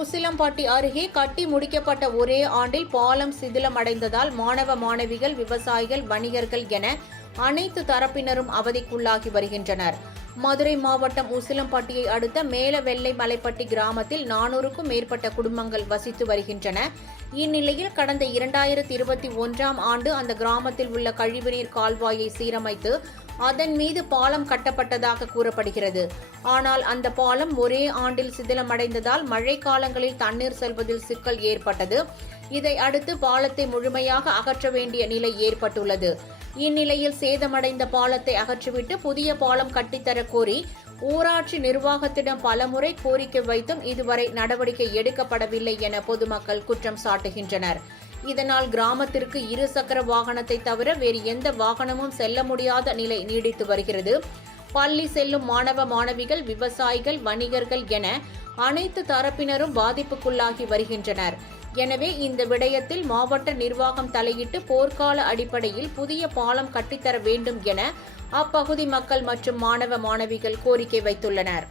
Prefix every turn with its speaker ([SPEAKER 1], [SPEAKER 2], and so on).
[SPEAKER 1] உசிலம்பாட்டி அருகே கட்டி முடிக்கப்பட்ட ஒரே ஆண்டில் பாலம் சிதிலமடைந்ததால் மாணவ மாணவிகள் விவசாயிகள் வணிகர்கள் என அனைத்து தரப்பினரும் அவதிக்குள்ளாகி வருகின்றனர். மதுரை மாவட்டம் உசிலம்பட்டியை அடுத்த மேல வெள்ளை மலைப்பட்டி கிராமத்தில் நானூறுக்கும் மேற்பட்ட குடும்பங்கள் வசித்து வருகின்றன. இந்நிலையில் கடந்த இரண்டாயிரத்தி இருபத்தி ஒன்றாம் ஆண்டு அந்த கிராமத்தில் உள்ள கழிவுநீர் கால்வாயை சீரமைத்து அதன் மீது பாலம் கட்டப்பட்டதாக கூறப்படுகிறது. ஆனால் அந்த பாலம் ஒரே ஆண்டில் சிதிலமடைந்ததால் மழை காலங்களில் தண்ணீர் செல்வதில் சிக்கல் ஏற்பட்டது. இதை அடுத்து பாலத்தை முழுமையாக அகற்ற வேண்டிய நிலை ஏற்பட்டுள்ளது. இந்நிலையில் சேதமடைந்த பாலத்தை அகற்றிவிட்டு புதிய பாலம் கட்டித்தர கோரி ஊராட்சி நிர்வாகத்திடம் பலமுறை கோரிக்கை வைத்தும் இதுவரை நடவடிக்கை எடுக்கப்படவில்லை என பொதுமக்கள் குற்றம் சாட்டுகின்றனர். இதனால் கிராமத்திற்கு இருசக்கர வாகனத்தை தவிர வேறு எந்த வாகனமும் செல்ல முடியாத நிலை நீடித்து வருகிறது. பள்ளி செல்லும் மாணவ மாணவிகள் விவசாயிகள் வணிகர்கள் என அனைத்து தரப்பினரும் பாதிப்புக்குள்ளாகி வருகின்றனர். எனவே இந்த விடயத்தில் மாவட்ட நிர்வாகம் தலையிட்டு போர்க்கால அடிப்படையில் புதிய பாலம் கட்டித்தர வேண்டும் என அப்பகுதி மக்கள் மற்றும் மாணவ மாணவிகள் கோரிக்கை வைத்துள்ளனர்.